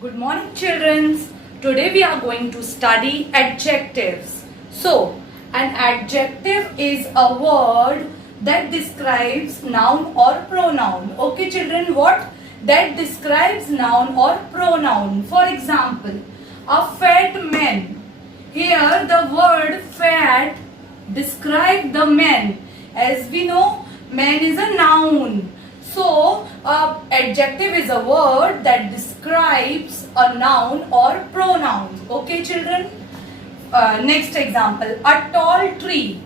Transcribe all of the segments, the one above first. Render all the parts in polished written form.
Good morning, children. Today we are going to study adjectives. So, an adjective is a word that describes noun or pronoun. Okay, children, what? That describes noun or pronoun. For example, a fat man. Here, the word fat describes the man. As we know, man is a noun. So, adjective is a word that describes a noun or pronoun. Okay, children? Next example, a tall tree.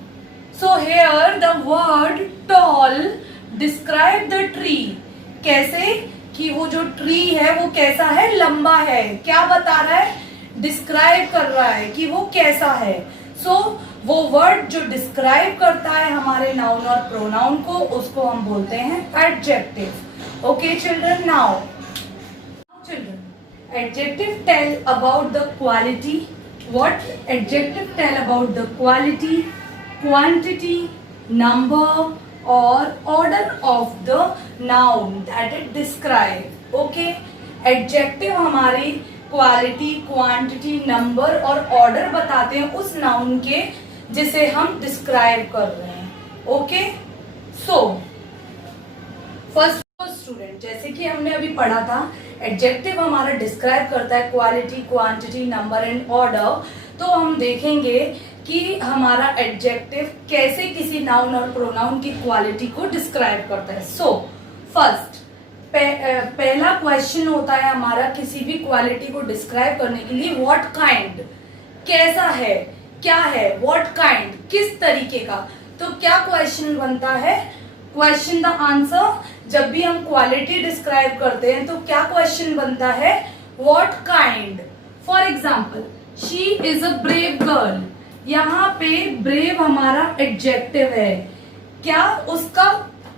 So, here the word tall describe the tree. कैसे? कि वो जो tree है वो कैसा है? लंबा है. क्या बता रहा है? डिस्क्राइब कर रहा है कि वो कैसा है. वो वर्ड जो डिस्क्राइब करता है हमारे नाउन और प्रोनाउन को, उसको हम बोलते हैं adjective. Okay children, now children, adjective tell about the quality. What adjective tell about the quality, quantity, number और order of the noun that it describe. Okay, adjective हमारी क्वालिटी, क्वांटिटी, नंबर और order बताते हैं उस noun के जिसे हम describe कर रहे हैं. ओके, सो फर्स्ट स्टूडेंट, जैसे कि हमने अभी पढ़ा था, एडजेक्टिव हमारा डिस्क्राइब करता है quality, quantity, number and order. तो हम देखेंगे कि हमारा एडजेक्टिव कैसे किसी नाउन और प्रोनाउन की क्वालिटी को डिस्क्राइब करता है. सो फर्स्ट पहला क्वेश्चन होता है हमारा किसी भी क्वालिटी को डिस्क्राइब करने के लिए, व्हाट काइंड, कैसा है, क्या है, व्हाट काइंड, किस तरीके का. तो क्या क्वेश्चन बनता है? Question the answer. जब भी हम क्वालिटी डिस्क्राइब करते हैं तो क्या क्वेश्चन बनता है? What kind. For example, she is a brave girl. यहाँ पे ब्रेव हमारा एडजेक्टिव है. क्या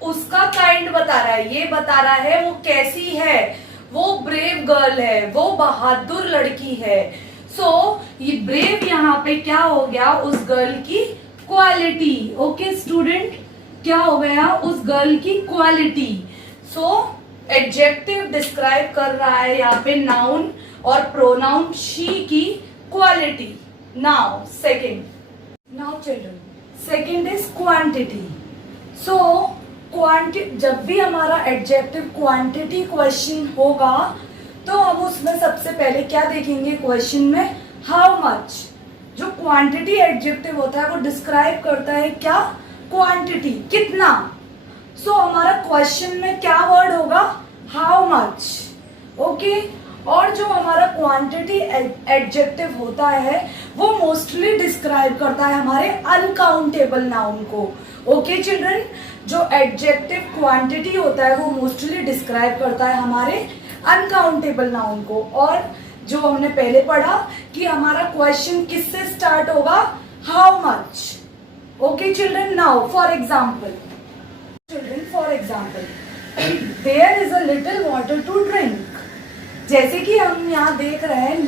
उसका काइंड बता रहा है, ये बता रहा है वो कैसी है, वो ब्रेव गर्ल है, वो बहादुर लड़की है. ये ब्रेव यहाँ पे क्या हो गया? उस गर्ल की क्वालिटी. ओके स्टूडेंट, क्या हो गया? उस गर्ल की क्वालिटी. एडजेक्टिव डिस्क्राइब कर रहा है यहाँ पे नाउन और प्रोनाउन शी की quality. Now children, second is quantity. जब भी हमारा एडजेक्टिव क्वांटिटी क्वेश्चन होगा तो हम उसमें सबसे पहले क्या देखेंगे क्वेश्चन में? How much. जो क्वांटिटी एडजेक्टिव होता है वो डिस्क्राइब करता है क्या? क्वांटिटी, कितना. हमारा क्वेश्चन में क्या वर्ड होगा? How much. ओके, और जो हमारा क्वांटिटी एडजेक्टिव होता है वो मोस्टली डिस्क्राइब करता है हमारे अनकाउंटेबल नाउन को. ओके चिल्ड्रन, जो एडजेक्टिव क्वांटिटी होता है वो मोस्टली डिस्क्राइब करता है हमारे अनकाउंटेबल नाउन को. और जो हमने पहले पढ़ा कि हमारा क्वेश्चन किससे स्टार्ट होगा? How much. Okay children, now for example, there is a little water to drink. जैसे कि हम यहाँ देख रहे हैं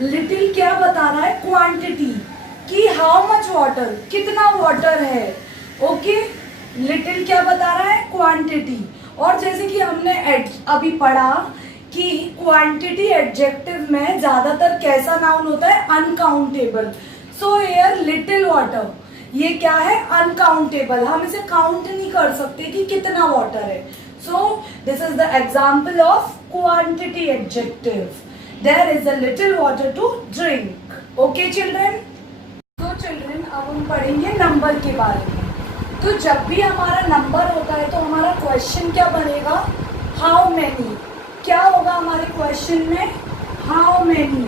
लिटिल क्या बता रहा है? क्वांटिटी, कि हाउ मच वाटर, कितना वाटर है. ओके, लिटिल क्या बता रहा है? क्वांटिटी. और जैसे कि हमने अभी पढ़ा कि क्वांटिटी एडजेक्टिव में ज्यादातर कैसा नाउन होता है? अनकाउंटेबल. हियर लिटिल वाटर, ये क्या है? अनकाउंटेबल. हम इसे काउंट नहीं कर सकते कि कितना वाटर है. This is the example of quantity adjective. There is a little water to drink. Okay children, children अब हम पढ़ेंगे नंबर के बारे में. तो जब भी हमारा नंबर होता है तो हमारा क्वेश्चन क्या बनेगा? How many. क्या होगा हमारे क्वेश्चन में? How many.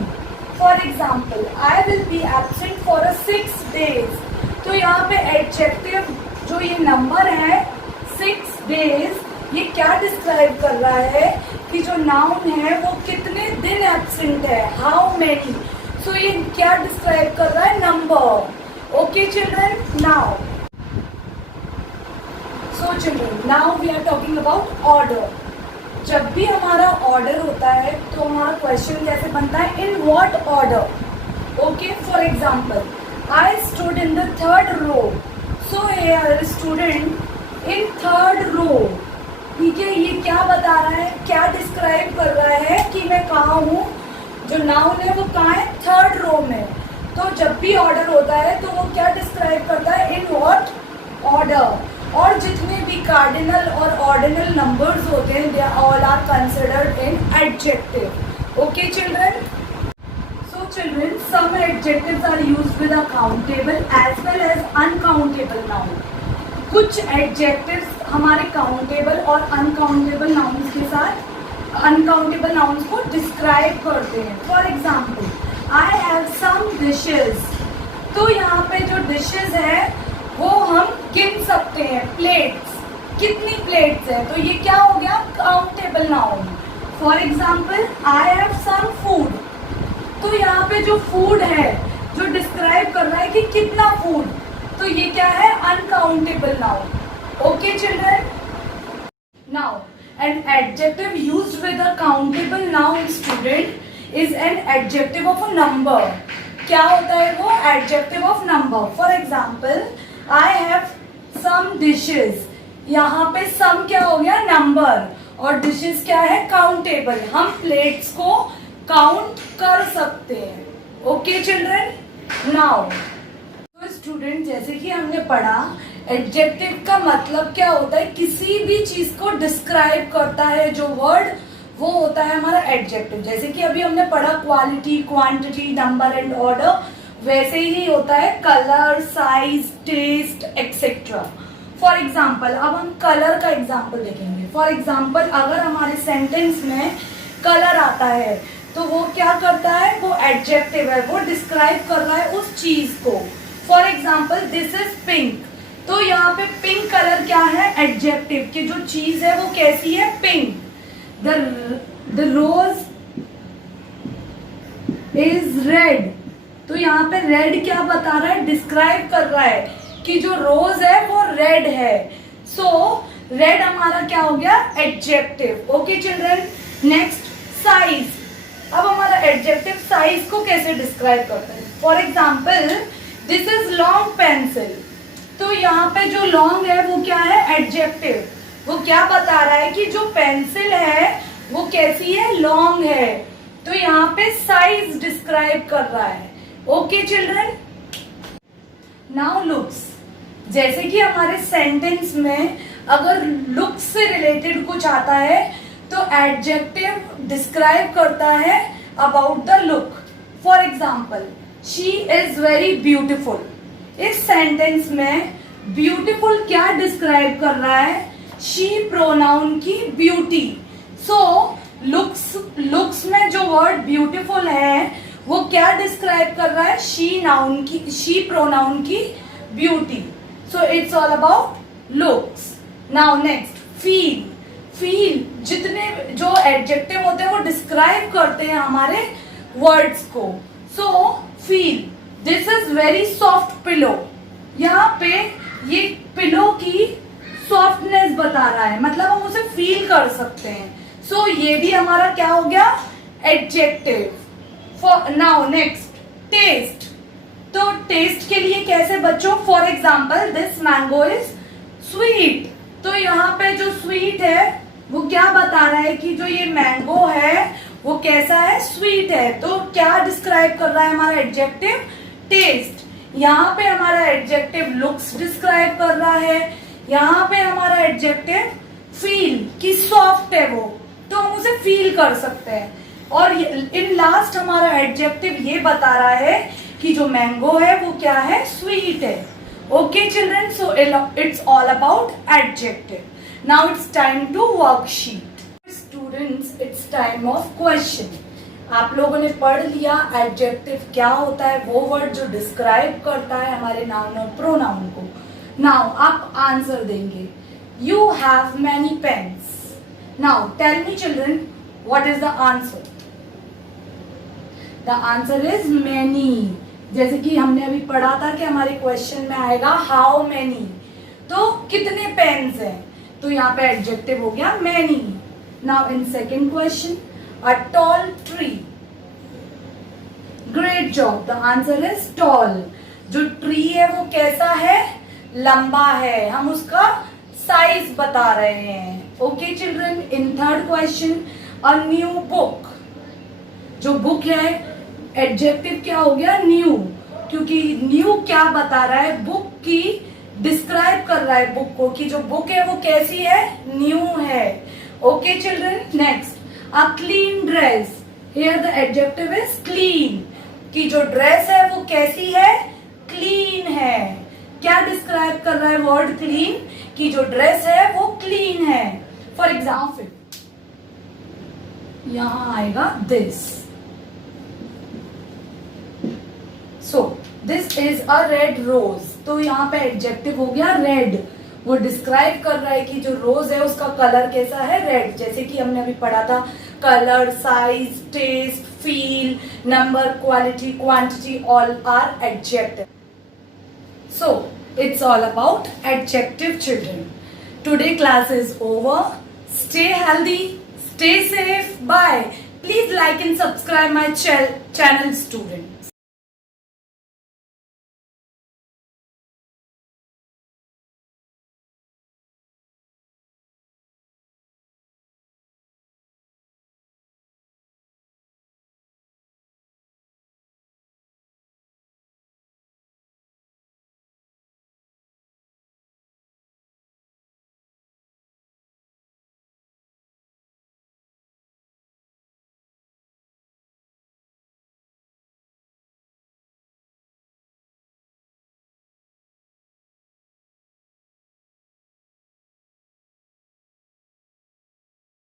For example, I will be absent for 6 days. तो यहाँ पे एडजेक्टिव जो ये नंबर है 6 days, ये क्या डिस्क्राइब कर रहा है कि जो नाउन है वो कितने दिन एब्सेंट है. How many. ये क्या डिस्क्राइब कर रहा है? Number. Okay children, now children, now we are talking about order. जब भी हमारा ऑर्डर होता है तो हमारा क्वेश्चन कैसे बनता है? In what order. Okay, for example, I stood in the 3rd row. Here student in 3rd row. ठीक है, ये क्या बता रहा है? क्या डिस्क्राइब कर रहा है कि मैं कहाँ जो नाउन है वो कहाँ है, थर्ड रो में। तो जब भी ऑर्डर होता है तो वो क्या डिस्क्राइब करता है, इन व्हाट ऑर्डर। और जितने भी कार्डिनल और ऑर्डिनल नंबर्स होते हैं they all are considered in adjective. Okay children, so children some adjectives are used with a countable as well as uncountable noun। कुछ एडजेक्टिव्स हमारे काउंटेबल और अनकाउंटेबल नाउन्स के साथ अनकाउंटेबल नाउन्स को describe करते हैं। For example, I have some dishes. तो यहाँ पे जो डिशेज है वो हम गिन सकते हैं, प्लेट्स, कितनी प्लेट्स है, तो ये क्या हो गया, countable noun. For example, I have some food. तो यहाँ पे जो फूड है जो डिस्क्राइब कर रहा है कि कितना फूड, तो ये क्या है, uncountable noun. Okay children, now an adjective used with a countable noun student is an adjective of a number. क्या होता है वो, adjective of number. For example, I have some dishes. यहाँ पे सम क्या हो गया, नंबर, और डिशेज क्या है, काउंटेबल। हम प्लेट्स को काउंट कर सकते हैं। ओके चिल्ड्रन, नाउ तो स्टूडेंट जैसे कि हमने पढ़ा, एडजेक्टिव का मतलब क्या होता है, किसी भी चीज को डिस्क्राइब करता है जो वर्ड, वो होता है हमारा एडजेक्टिव। जैसे कि अभी हमने पढ़ा quality, quantity, number and order, वैसे ही होता है colour, size, taste etcetera. For example, अब हम कलर का एग्जाम्पल देखेंगे। फॉर एग्जाम्पल, अगर हमारे सेंटेंस में कलर आता है तो वो क्या करता है, वो एडजेक्टिव है, वो डिस्क्राइब कर रहा है उस चीज को। For example, this is pink. तो यहाँ पे पिंक कलर क्या है, एडजेक्टिव, कि जो चीज है वो कैसी है, pink. The rose is red. तो यहाँ पे रेड क्या बता रहा है, डिस्क्राइब कर रहा है कि जो रोज है वो रेड है। सो रेड हमारा क्या हो गया, adjective. Okay children, next size. अब हमारा एडजेक्टिव साइज को कैसे डिस्क्राइब करता है। For example, this is long pencil. तो यहाँ पे जो लॉन्ग है वो क्या है, एडजेक्टिव। वो क्या बता रहा है कि जो पेंसिल है वो कैसी है, लॉन्ग है। तो यहाँ पे साइज डिस्क्राइब कर रहा है। Okay children, now looks. जैसे कि हमारे सेंटेंस में अगर लुक्स से रिलेटेड कुछ आता है तो एडजेक्टिव डिस्क्राइब करता है about the look. For example, she is very beautiful. इस सेंटेंस में ब्यूटिफुल क्या डिस्क्राइब कर रहा है, शी प्रोनाउन की ब्यूटी। सो लुक्स में जो वर्ड ब्यूटिफुल है वो क्या डिस्क्राइब कर रहा है, शी नाउन की, शी प्रोनाउन की beauty. So it's all about looks. Now next, feel. Feel, जितने जो एडजेक्टिव होते हैं वो डिस्क्राइब करते हैं हमारे वर्ड्स को। So feel, this is very soft pillow. यहाँ पे ये पिलो की सॉफ्टनेस बता रहा है, मतलब हम उसे फील कर सकते हैं। सो ये भी हमारा क्या हो गया, adjective. For now next, taste. तो टेस्ट के लिए कैसे बच्चों, for example, this mango is sweet. तो यहाँ पे जो स्वीट है वो क्या बता रहा है कि जो ये मैंगो है वो कैसा है, स्वीट है। तो क्या डिस्क्राइब कर रहा है हमारा एडजेक्टिव, टेस्ट। यहाँ पे हमारा एडजेक्टिव लुक्स डिस्क्राइब कर रहा है। यहाँ पे हमारा एडजेक्टिव फील, कि सॉफ्ट है वो, तो हम उसे फील कर सकते हैं। और इन लास्ट हमारा एडजेक्टिव ये बता रहा है कि जो मैंगो है वो क्या है, स्वीट है। Okay children, so it's all about adjective. Now it's time to worksheet. Students, it's time of question. आप लोगों ने पढ़ लिया एडजेक्टिव क्या होता है, वो वर्ड जो डिस्क्राइब करता है हमारे नाउन और प्रोनाउन को। नाउ आप आंसर देंगे, you have many pens. Now tell me children, what is the answer. The answer is many. जैसे कि हमने अभी पढ़ा था कि हमारे क्वेश्चन में आएगा हाउ मैनी, तो कितने पेन्स हैं, तो यहाँ पे एडजेक्टिव हो गया many. Now in second question, a tall tree. Great job. The answer is tall. जो ट्री है वो कैसा है, लंबा है, हम उसका साइज बता रहे हैं। Okay children, in third question, a new book. जो बुक है, एडजेक्टिव क्या हो गया, न्यू, क्योंकि न्यू क्या बता रहा है, बुक की डिस्क्राइब कर रहा है बुक को कि जो बुक है वो कैसी है, न्यू है. Okay children, next a clean dress. Here the adjective is clean, कि जो ड्रेस है वो कैसी है, क्लीन है. क्या डिस्क्राइब कर रहा है वर्ड क्लीन, कि जो ड्रेस है वो क्लीन है. फॉर एग्जाम्पल यहां आएगा this. So this is a red rose. तो यहाँ पे एडजेक्टिव हो गया रेड. वो डिस्क्राइब कर रहा है कि जो रोज है उसका कलर कैसा है, रेड. जैसे कि हमने अभी पढ़ा था, colour, size, taste, feel, number, quality, quantity, all are adjective. So it's all about adjective, children. Today class is over. Stay healthy, stay safe. Bye. Please like and subscribe my channel, student.